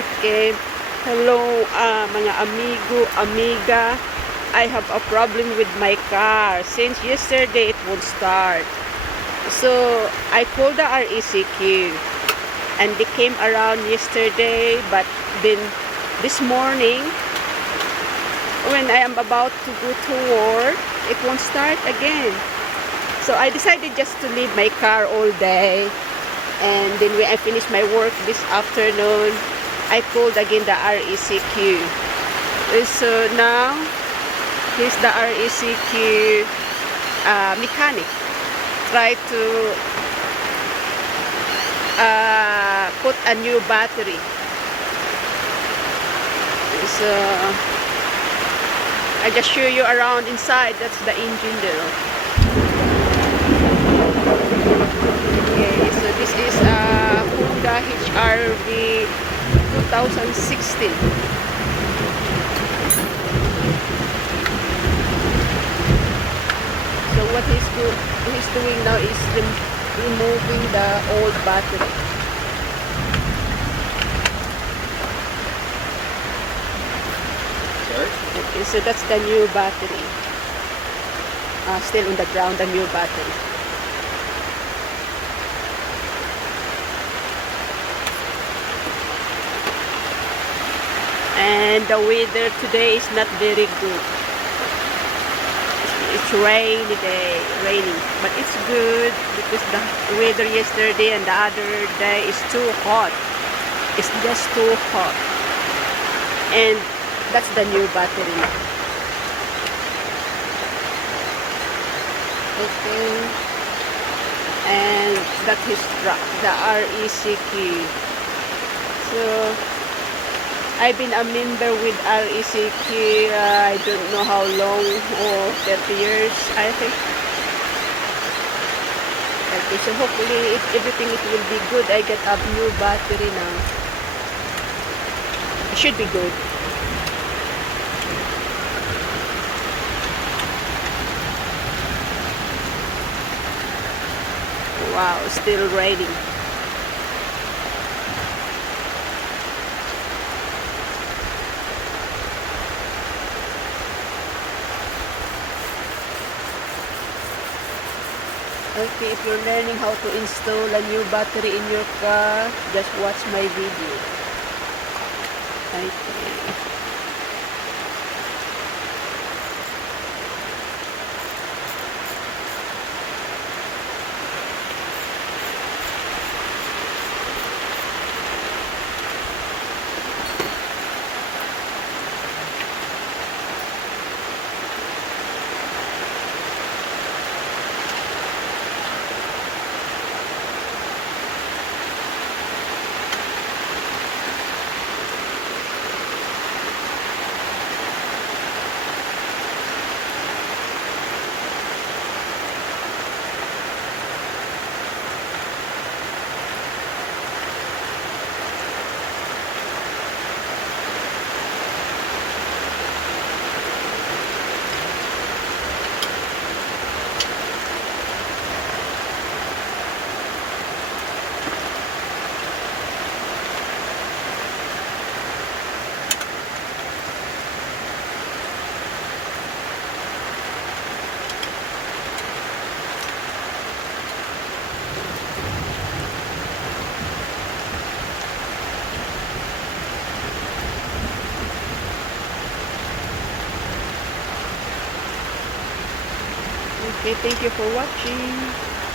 Okay. Hello, mga amigo, amiga. I have a problem with my car. Since yesterday, it won't start. So, I called the RECQ. And they came around yesterday. But then, this morning, when I am about to go to work, it won't start again. So, I decided just to leave my car all day. And then when I finished my work this afternoon, I called again the RECQ. So now, here's the RECQ mechanic. Try to put a new battery. So I just show you around inside. That's the engine there. Okay, so this is a Honda HRV 2016. So what he's doing now is removing the old battery. Sorry? Okay, so that's the new battery. Still on the ground, the new battery. And the weather today is not very good. It's rainy day, raining, but it's good because the weather yesterday and the other day is too hot. It's just too hot. And that's the new battery. Okay. And that is the RECQ. So I've been a member with RECQ, I don't know how long, 30 years, I think. Okay, so hopefully, if everything it will be good, I get a new battery now. It should be good. Wow, still raining. Okay, if you're learning how to install a new battery in your car, just watch my video. Okay. Okay, thank you for watching.